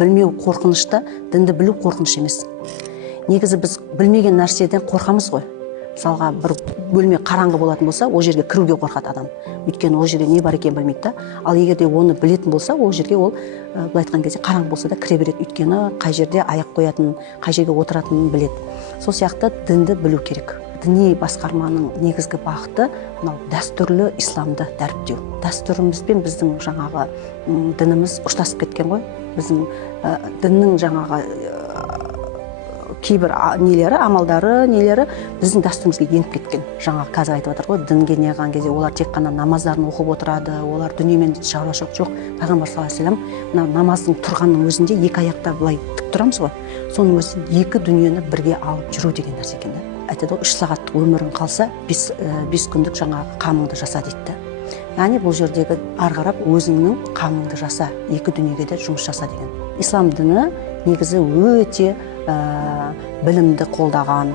білмеу қорқынышты, дінді білу қорқыныш емес. Негізі біз білмеген нәрседен қорқамыз ғой. Мысалға, бір бөлме қараңғы болатын болса, ол жерге кіруге қорқады адам. Өйткені ол жерде не бар екенін білмейді да. Ал егер де оны білетін болса, ол жерге ол былай айтқан кезде қараңғы болса да кіре береді. Өйткені қай жерде аяқ қоятынын, қай жерге отыратынын біледі. Сол сияқты дінді білу керек. Діни басқарманың негізгі бағыты мынау дәстүрлі исламды дәріптеу. Дәстүрімізбен біздің жаңағы дініміз ұштасып кеткен ғой. Біздің діннің жаңағы кейбір нелері, амалдары, нелері біздің дәстүрімізге еніп кеткен. Жаңағы қазір айтып отыр ғой, дінге не қылған кезде олар тек қана намаздарын оқып отырады, олар дүниемен шаруашылығы жоқ. Пайғамбар саллаллаху алейхи вассалам мына намаздың тұрғанның өзінде екі аяқта былай тік тұрамыз ғой. Соның өзінде екі дүниені бірге алып жүру деген нәрсе екен да. Айтады ғой, 3 сағаттық өмірің қалса, 5 күндік жаңағы қамыңды жаса дейді. Яғни бұл жердегі ары қарап өзіңнің қамыңды жаса, екі дүниеге де жұмыс жаса деген. Ислам діні негізі өте білімді қолдаған,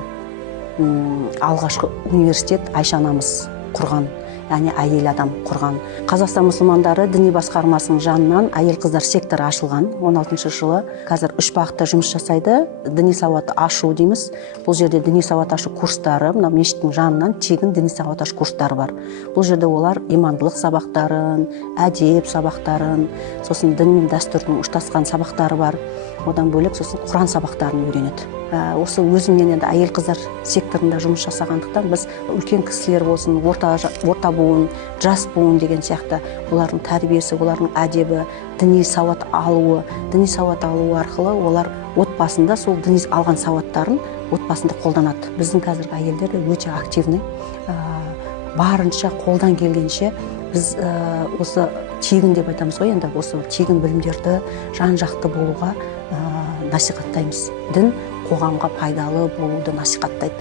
алғашқы университет Айша анамыз құрған, яғни әйел адам құрған. Қазақстан мұсылмандары діни басқармасының жанынан әйел қыздар секторы ашылған 16 жылы. Қазір 3 бағытта жұмыс жасайды. Діни сауат ашу дейміз. Бұл жерде діни сауат ашу курстары, мына мешіттің жанынан тегін діни сауат ашу курстары бар. Бұл жерде олар имандылық сабақтарын, әдеп сабақтарын, сосын дін мен дәстүрдің ұштасқан сабақтары бар. Одан бөлек сосын Құран сабақтарын үйренеді. Осы өзімнен енді әйел қыздар секторында жұмыс жасағандықтан біз үлкен кісілер болсын, орта буын, жас буын деген сияқты олардың тәрбиесі, олардың әдебі, діни сауат алуы арқылы олар отбасында сол діни алған сауаттарын отбасында қолданады. Біздің қазіргі әйелдер де өте активный, барынша қолдан келгенше біз осы тегін деп айтамыз ғой, енді осы тегін білімдерді жан-жақты болуға насихаттаймыз. Дін қоғамға пайдалы болуды насихаттайды.